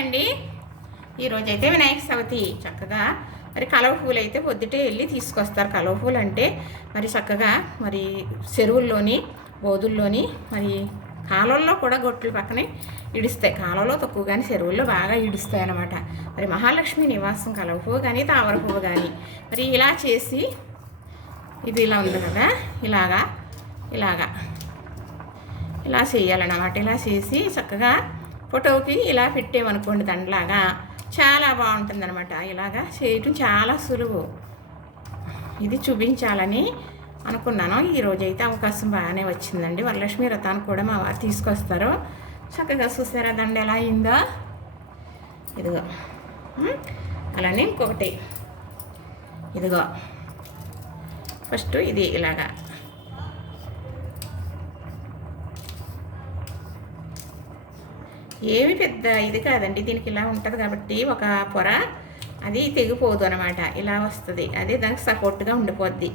అండి. ఈరోజైతే వినాయక చవితి చక్కగా మరి కలవ పూలు అయితే పొద్దుటే వెళ్ళి తీసుకొస్తారు. కలవ పూలు అంటే మరి చక్కగా మరి చెరువుల్లోని బోధుల్లోని మరి కాలువల్లో కూడా గొట్లు పక్కనే ఇడుస్తాయి. కాలువలో తక్కువ కానీ చెరువుల్లో బాగా ఇడుస్తాయి అన్నమాట. మరి మహాలక్ష్మి నివాసం కలవ పువ్వు కానీ తామర పువ్వు కానీ మరి ఇలా చేసి ఇది ఇలా ఉంది కదా, ఇలాగా ఇలా చేయాలన్నమాట. ఇలా చేసి చక్కగా ఫోటోకి ఇలా పెట్టేమనుకోండి దండలాగా చాలా బాగుంటుంది అనమాట. ఇలాగా చేయటం చాలా సులువు. ఇది చూపించాలని అనుకున్నాను. ఈరోజైతే అవకాశం బాగానే వచ్చిందండి. వరలక్ష్మి వ్రతానికి కూడా మా వారు తీసుకొస్తారు. చక్కగా చూసారా దండ ఎలా అయిందో. ఇదిగో అలానే ఇంకొకటి ఇదిగో ఫస్ట్ ఇది ఇలాగా ఏమి పెద్ద ఇది కాదండి. దీనికి ఇలా ఉంటుంది కాబట్టి ఒక పొర అది తెగిపోదు అనమాట. ఇలా వస్తుంది, అదే దానికి సపోర్ట్గా ఉండిపోద్ది.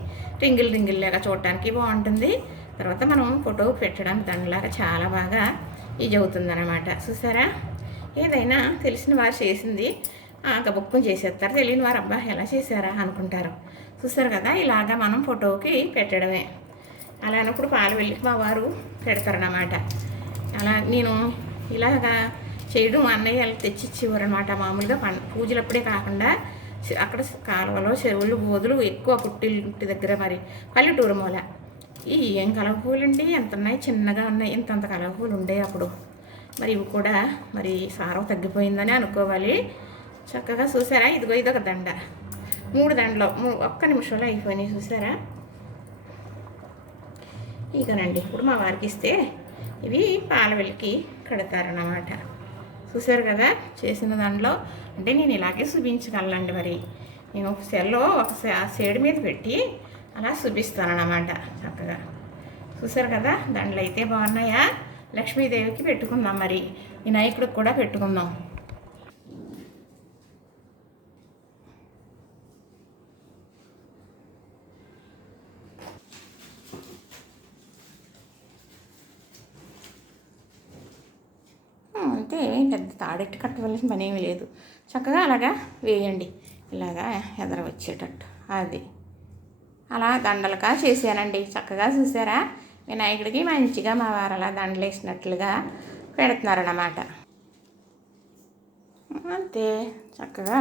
రింగిల్లాగా చూడటానికి బాగుంటుంది. తర్వాత మనం ఫోటో పెట్టడానికి దానిలాగా చాలా బాగా ఇది అవుతుంది అనమాట. చూసారా, ఏదైనా తెలిసిన వారు చేసింది గబుక్కుని చేసేస్తారు, తెలియని వారు అబ్బా ఎలా చేశారా అనుకుంటారు. చూసారు కదా, ఇలాగా మనం ఫోటోకి పెట్టడమే. అలా అన్నప్పుడు పాలు వెళ్ళి మా వారు పెడతారన్నమాట. అలా నేను ఇలాగా చేయడం అన్నయ్య వాళ్ళు తెచ్చిచ్చేవారు అనమాట. మామూలుగా పూజలప్పుడే కాకుండా అక్కడ కాలువలో చెరువులు బోధులు ఎక్కువ పుట్టింటి దగ్గర మరి పల్లెటూరు మూల ఈ ఏం కలవ పూలండి ఎంత ఉన్నాయి, చిన్నగా ఉన్నాయి. ఇంతంత కలవ పూలు ఉండే అప్పుడు. మరి ఇవి కూడా మరి సారం తగ్గిపోయిందని అనుకోవాలి. చక్కగా చూసారా, ఇదొక దండ, 3 దండలు ఒక్క నిమిషంలో అయిపోయినాయి. చూసారా, ఇకనండి ఇప్పుడు మా వారికి ఇస్తే ఇవి పాలవెల్లికి కడతారన్నమాట. చూసారు కదా, చేసిన దాంట్లో అంటే నేను ఇలాగే చూపించగలండి. మరి నేను సెల్లో ఒక షేడ్ మీద పెట్టి అలా చూపిస్తానన్నమాట. చక్కగా చూసారు కదా, దండలు అయితే బాగున్నాయా. లక్ష్మీదేవికి పెట్టుకుందాం, మరి వినాయకుడికి కూడా పెట్టుకుందాం. అంతే, పెద్ద తాడెట్టి కట్టవలసిన పని ఏమీ లేదు. చక్కగా అలాగా వేయండి, ఇలాగా ఎదర వచ్చేటట్టు. అది అలా దండలుగా చేశానండి. చక్కగా చూసారా, వినాయకుడికి మంచిగా మా వారు అలా దండలు వేసినట్లుగా పెడుతున్నారన్నమాట. అంతే, చక్కగా